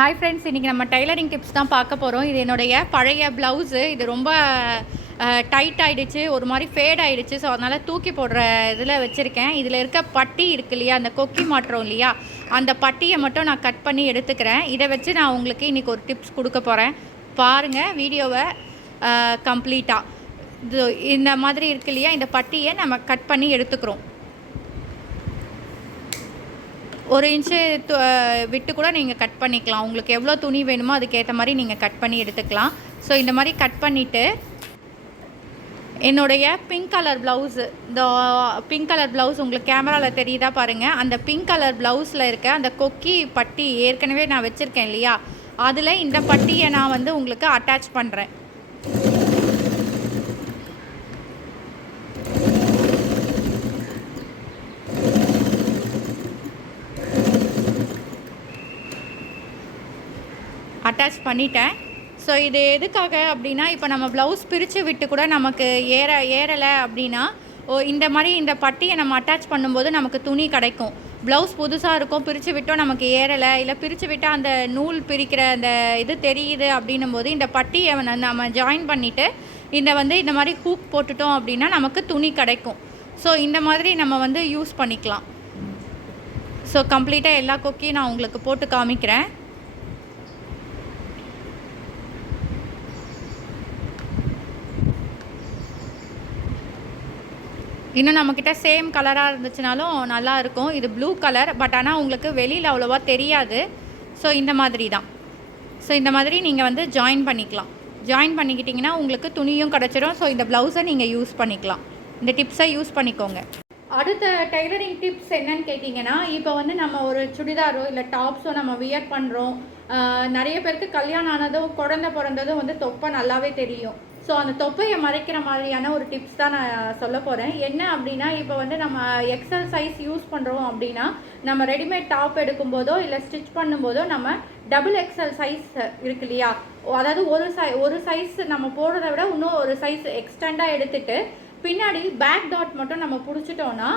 Hi friends இன்றைக்கி நம்ம tailoring tips தான் பார்க்க போகிறோம் இது என்னுடைய பழைய ப்ளவுஸு இது ரொம்ப டைட் ஆகிடுச்சு ஒரு மாதிரி ஃபேட் ஆகிடுச்சு ஸோ அதனால் தூக்கி போடுற இதில் வச்சுருக்கேன். இதில் இருக்க பட்டி இருக்கு இல்லையா அந்த கொக்கி மாட்டுறோம் இல்லையா அந்த பட்டியை மட்டும் நான் கட் பண்ணி எடுத்துக்கிறேன். இதை வச்சு நான் உங்களுக்கு இன்றைக்கி ஒரு டிப்ஸ் கொடுக்க போகிறேன் பாருங்கள் வீடியோவை கம்ப்ளீட்டாக இது இந்த மாதிரி இருக்கு இல்லையா இந்த பட்டியை நம்ம கட் பண்ணி எடுத்துக்கிறோம். ஒரு இன்ச்சு து- விட்டு கூட நீங்கள் கட் பண்ணிக்கலாம். உங்களுக்கு எவ்வளோ துணி வேணுமோ அதுக்கேற்ற மாதிரி நீங்கள் கட் பண்ணி எடுத்துக்கலாம். ஸோ இந்த மாதிரி கட் பண்ணிவிட்டு என்னுடைய பிங்க் கலர் ப்ளவுஸு இந்த பிங்க் கலர் ப்ளவுஸ் உங்களுக்கு கேமராவில் தெரியுதா பாருங்கள் அந்த பிங்க் கலர் ப்ளவுஸில் இருக்க அந்த கொக்கி பட்டி ஏற்கனவே நான் வச்சுருக்கேன் இல்லையா? அதில் இந்த பட்டியை நான் வந்து உங்களுக்கு அட்டாச் பண்ணுறேன் அட்டாச் பண்ணிட்டேன். ஸோ இது எதுக்காக அப்படின்னா இப்போ நம்ம ப்ளவுஸ் பிரித்து விட்டு கூட நமக்கு ஏற ஏறலை அப்படின்னா ஓ இந்த மாதிரி இந்த பட்டியை நம்ம அட்டாச் பண்ணும்போது நமக்கு துணி கிடைக்கும். ப்ளவுஸ் புதுசாக இருக்கும் பிரித்து விட்டோம் நமக்கு ஏறலை. இல்லை பிரித்து விட்டால் அந்த நூல் பிரிக்கிற அந்த இது தெரியுது அப்படின்னும் போது இந்த பட்டியை நம்ம ஜாயின் பண்ணிவிட்டு இந்த வந்து இந்த மாதிரி ஹூக் போட்டுட்டோம் அப்படின்னா நமக்கு துணி கிடைக்கும். ஸோ இந்த மாதிரி நம்ம வந்து யூஸ் பண்ணிக்கலாம். ஸோ கம்ப்ளீட்டாக எல்லா கொக்கியும் நான் உங்களுக்கு போட்டு காமிக்கிறேன். இன்னும் நம்மக்கிட்ட சேம் கலராக இருந்துச்சுனாலும் நல்லா இருக்கும் இது ப்ளூ கலர் பட் ஆனால் உங்களுக்கு வெளியில் அவ்வளோவா தெரியாது. ஸோ இந்த மாதிரி தான் ஸோ இந்த மாதிரி நீங்கள் வந்து ஜாயின் பண்ணிக்கலாம். ஜாயின் பண்ணிக்கிட்டிங்கன்னா உங்களுக்கு துணியும் கிடச்சிரும். ஸோ இந்த ப்ளவுஸை நீங்கள் யூஸ் பண்ணிக்கலாம். இந்த டிப்ஸை யூஸ் பண்ணிக்கோங்க. அடுத்த டைலரிங் டிப்ஸ் என்னன்னு கேட்டிங்கன்னா இப்போ வந்து நம்ம ஒரு சுடிதாரோ இல்லை டாப்ஸோ நம்ம வியர் பண்ணுறோம் நிறைய பேருக்கு கல்யாணம் ஆனதும் குழந்தை பிறந்ததும் வந்து தொப்பை நல்லாவே தெரியும். ஸோ அந்த தொப்பையை மறைக்கிற மாதிரியான ஒரு டிப்ஸ் தான் நான் சொல்ல போகிறேன் என்ன அப்படின்னா இப்போ வந்து நம்ம எக்ஸல் சைஸ் யூஸ் பண்ணுறோம் அப்படின்னா நம்ம ரெடிமேட் டாப் எடுக்கும்போதோ இல்லை ஸ்டிச் பண்ணும்போதோ நம்ம டபுள் எக்ஸல் சைஸ் இருக்கு இல்லையா? ஓ, அதாவது ஒரு சை ஒரு சைஸ் நம்ம போடுறத விட இன்னும் ஒரு சைஸ் எக்ஸ்டெண்டாக எடுத்துட்டு பின்னாடி பேக் டாட் மட்டும் நம்ம பிடிச்சிட்டோன்னா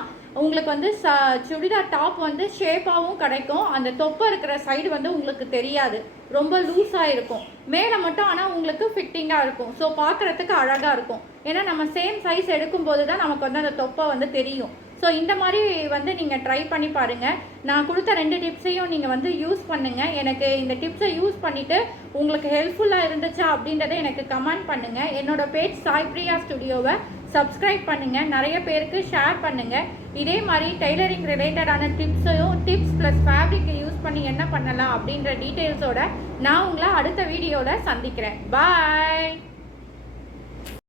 உங்களுக்கு வந்து ச சுடிதார் டாப் வந்து ஷேப்பாகவும் கிடைக்கும். அந்த தொப்பை இருக்கிற சைடு வந்து உங்களுக்கு தெரியாது. ரொம்ப லூஸாக இருக்கும். மேலே மட்டும் ஆனால் உங்களுக்கு ஃபிட்டிங்காக இருக்கும். ஸோ பார்க்குறதுக்கு அழகாக இருக்கும். ஏன்னா நம்ம சேம் சைஸ் எடுக்கும்போது தான் நமக்கு வந்து அந்த தொப்பை வந்து தெரியும். ஸோ இந்த மாதிரி வந்து நீங்கள் ட்ரை பண்ணி பாருங்கள் நான் கொடுத்த ரெண்டு டிப்ஸையும் நீங்கள் வந்து யூஸ் பண்ணுங்கள் எனக்கு இந்த டிப்ஸை யூஸ் பண்ணிவிட்டு உங்களுக்கு ஹெல்ப்ஃபுல்லாக இருந்துச்சா அப்படின்றத எனக்கு கமெண்ட் பண்ணுங்கள் என்னோட பேஜ் சாய் பிரியா ஸ்டுடியோவை சப்ஸ்கிரைப் பண்ணுங்கள் நிறைய பேருக்கு ஷேர் பண்ணுங்கள் இதே மாதிரி டெய்லரிங் ரிலேட்டடான டிப்ஸையும் டிப்ஸ் ப்ளஸ் ஃபேப்ரிக்கை யூஸ் பண்ணி என்ன பண்ணலாம் அப்படின்ற டீட்டெயில்ஸோட நான் உங்களை அடுத்த வீடியோவில் சந்திக்கிறேன். பாய்